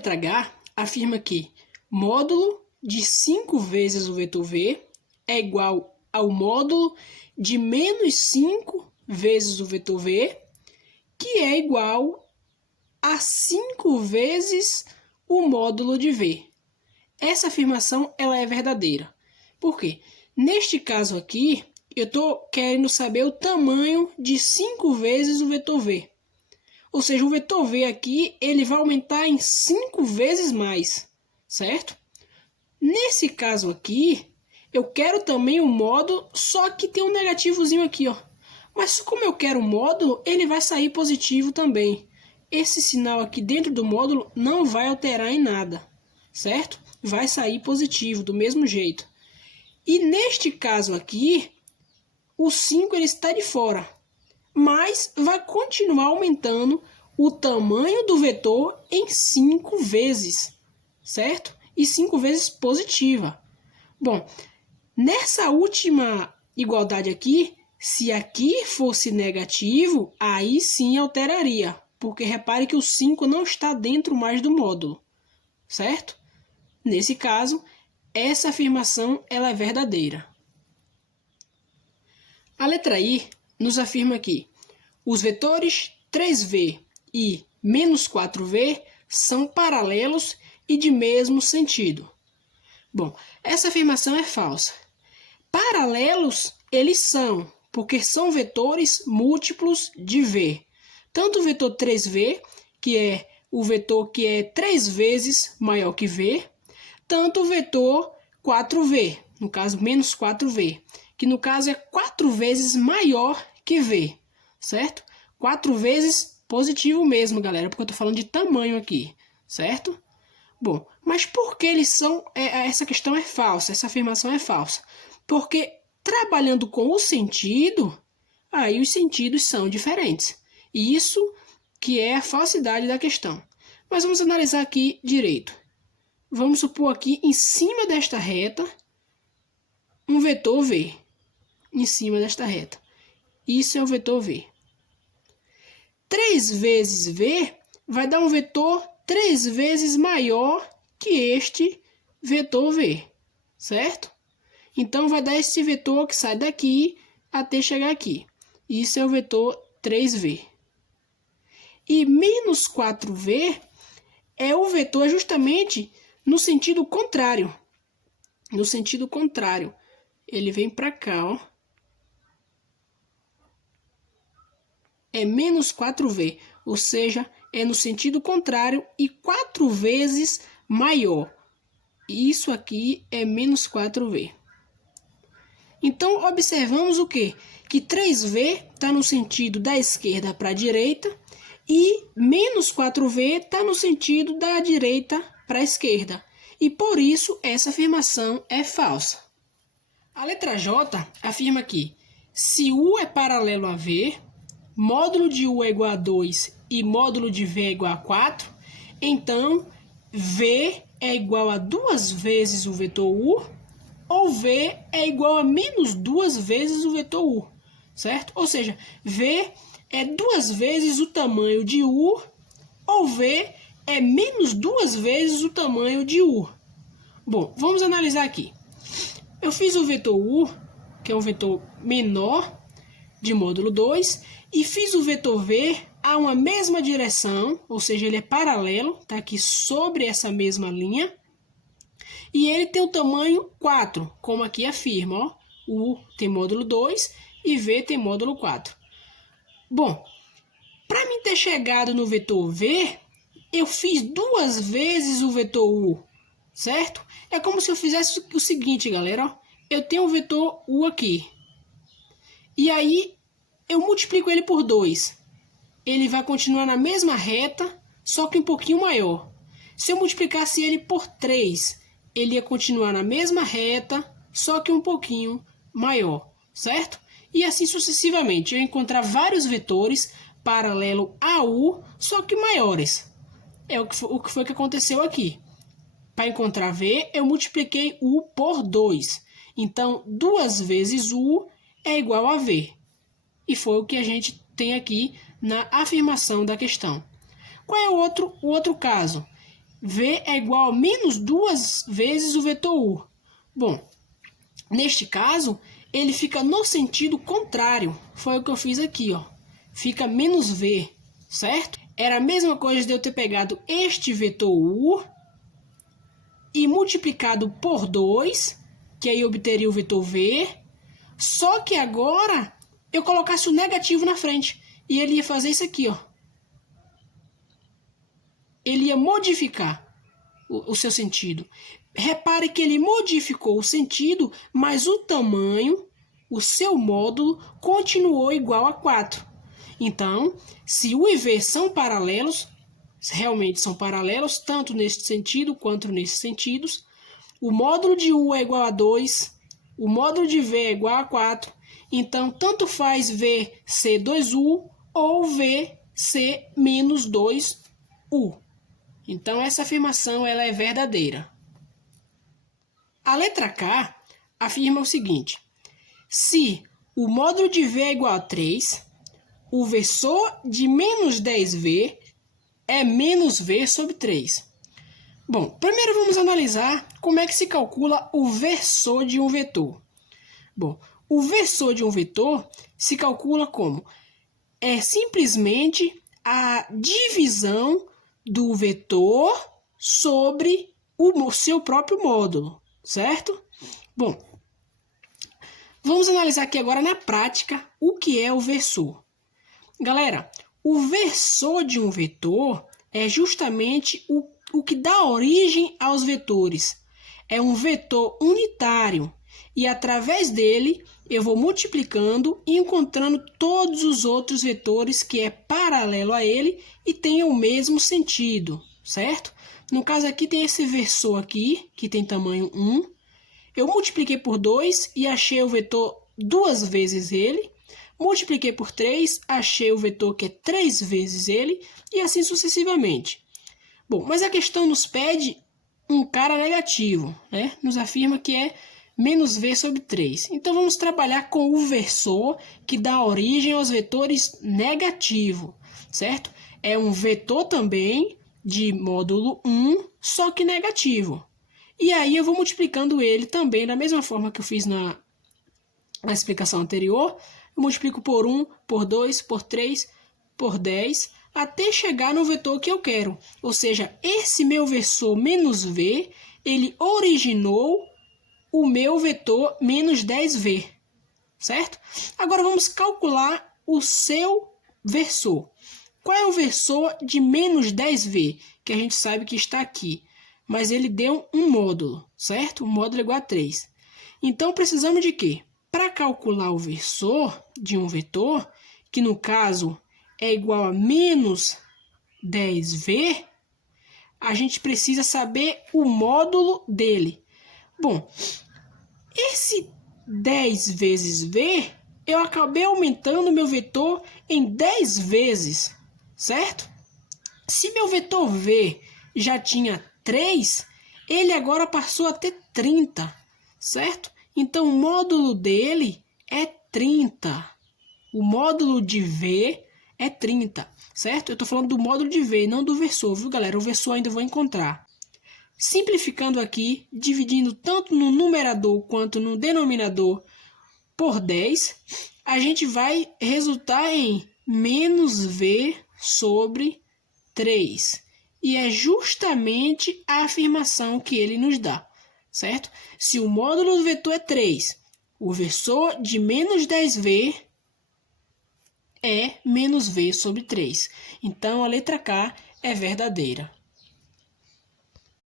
letra H afirma que módulo de 5 vezes o vetor V é igual ao módulo de menos 5 vezes o vetor V, que é igual a 5 vezes o módulo de V. Essa afirmação ela é verdadeira. Por quê? Neste caso aqui, eu estou querendo saber o tamanho de 5 vezes o vetor V. Ou seja, o vetor V aqui ele vai aumentar em 5 vezes mais, certo? Nesse caso aqui, eu quero também o módulo, só que tem um negativozinho aqui, ó. Mas como eu quero o módulo, ele vai sair positivo também. Esse sinal aqui dentro do módulo não vai alterar em nada, certo? Vai sair positivo do mesmo jeito. E neste caso aqui, o 5 ele está de fora, mas vai continuar aumentando o tamanho do vetor em 5 vezes, certo? E 5 vezes positiva. Bom, nessa última igualdade aqui, se aqui fosse negativo, aí sim alteraria, porque repare que o 5 não está dentro mais do módulo, certo? Nesse caso, essa afirmação ela é verdadeira. A letra I nos afirma que os vetores 3V e menos 4V são paralelos e de mesmo sentido. Bom, essa afirmação é falsa. Paralelos eles são, porque são vetores múltiplos de V. Tanto o vetor 3V, que é o vetor que é 3 vezes maior que V, tanto o vetor 4V, no caso menos 4V, que no caso é 4 vezes maior que V, certo? 4 vezes positivo mesmo, galera, porque eu estou falando de tamanho aqui, certo? Bom, mas por que eles são... essa questão é falsa, essa afirmação é falsa. Porque trabalhando com o sentido, aí os sentidos são diferentes. E isso que é a falsidade da questão. Mas vamos analisar aqui direito. Vamos supor aqui, em cima desta reta, um vetor V. Em cima desta reta. Isso é o vetor V. 3 vezes V vai dar um vetor 3 vezes maior que este vetor V, certo? Então, vai dar esse vetor que sai daqui até chegar aqui. Isso é o vetor 3V. E menos 4V é o vetor justamente no sentido contrário. No sentido contrário. Ele vem para cá, ó. É menos 4V, ou seja, é no sentido contrário e 4 vezes maior. Isso aqui é menos 4V. Então, observamos o quê? Que 3V está no sentido da esquerda para a direita e menos 4V está no sentido da direita para a esquerda. E por isso, essa afirmação é falsa. A letra J afirma que se U é paralelo a V, módulo de U é igual a 2 e módulo de V é igual a 4, então V é igual a 2 vezes o vetor U, ou V é igual a menos 2 vezes o vetor U, certo? Ou seja, V é 2 vezes o tamanho de U, ou V é menos 2 vezes o tamanho de U. Bom, vamos analisar aqui. Eu fiz o vetor U, que é um vetor menor, de módulo 2, e fiz o vetor V a uma mesma direção, ou seja, ele é paralelo, está aqui sobre essa mesma linha, e ele tem o tamanho 4, como aqui afirma, ó, U tem módulo 2 e V tem módulo 4. Bom, para mim ter chegado no vetor V, eu fiz 2 vezes o vetor U, certo? É como se eu fizesse o seguinte, galera, ó, eu tenho o vetor U aqui, e aí eu multiplico ele por 2. Ele vai continuar na mesma reta, só que um pouquinho maior. Se eu multiplicasse ele por 3, ele ia continuar na mesma reta, só que um pouquinho maior, certo? E assim sucessivamente, eu encontrar vários vetores paralelo a U, só que maiores. É o que foi que aconteceu aqui. Para encontrar V, eu multipliquei U por 2. Então, 2 vezes U é igual a V. E foi o que a gente tem aqui na afirmação da questão. Qual é o outro caso? V é igual a menos 2 vezes o vetor U. Bom, neste caso, ele fica no sentido contrário. Foi o que eu fiz aqui, ó. Fica menos V, certo? Era a mesma coisa de eu ter pegado este vetor U e multiplicado por 2, que aí eu obteria o vetor V, só que agora eu colocasse o negativo na frente, e ele ia fazer isso aqui, ó. Ele ia modificar o seu sentido. Repare que ele modificou o sentido, mas o tamanho, o seu módulo, continuou igual a 4. Então, se U e V são paralelos, realmente são paralelos, tanto neste sentido quanto nesses sentidos, o módulo de U é igual a 2, o módulo de V é igual a 4, então tanto faz V ser 2U ou V ser menos 2U. Então essa afirmação ela é verdadeira. A letra K afirma o seguinte: se o módulo de V é igual a 3, o versor de menos 10V é menos V sobre 3. Bom, primeiro vamos analisar como é que se calcula o versor de um vetor. Bom, o versor de um vetor se calcula como? É simplesmente a divisão do vetor sobre o seu próprio módulo, certo? Bom, vamos analisar aqui agora na prática o que é o versor. Galera, o versor de um vetor é justamente o que dá origem aos vetores. É um vetor unitário e através dele eu vou multiplicando e encontrando todos os outros vetores que é paralelo a ele e tem o mesmo sentido, certo? No caso aqui tem esse versor aqui, que tem tamanho 1. Eu multipliquei por 2 e achei o vetor 2 vezes ele. Multipliquei por 3, achei o vetor que é 3 vezes ele, e assim sucessivamente. Bom, mas a questão nos pede um cara negativo, né? Nos afirma que é menos V sobre 3. Então vamos trabalhar com o versor que dá origem aos vetores negativo, certo? É um vetor também de módulo 1, só que negativo. E aí eu vou multiplicando ele também da mesma forma que eu fiz na explicação anterior. Eu multiplico por 1, por 2, por 3, por 10, até chegar no vetor que eu quero. Ou seja, esse meu versor menos V, ele originou o meu vetor menos 10V, certo? Agora vamos calcular o seu versor. Qual é o versor de menos 10V? Que a gente sabe que está aqui, mas ele deu um módulo, certo? O módulo é igual a 3. Então precisamos de quê? Para calcular o versor de um vetor, que no caso é igual a menos 10V, a gente precisa saber o módulo dele. Bom, esse 10 vezes V, eu acabei aumentando meu vetor em 10 vezes, certo? Se meu vetor V já tinha 3, ele agora passou a ter 30, certo? Então, o módulo dele é 30. O módulo de V é 30, certo? Eu estou falando do módulo de V, não do versor, viu, galera? O versor ainda vou encontrar. Simplificando aqui, dividindo tanto no numerador quanto no denominador por 10, a gente vai resultar em menos V sobre 3. E é justamente a afirmação que ele nos dá, certo? Se o módulo do vetor é 3, o versor de menos 10V é menos V sobre 3. Então, a letra K é verdadeira.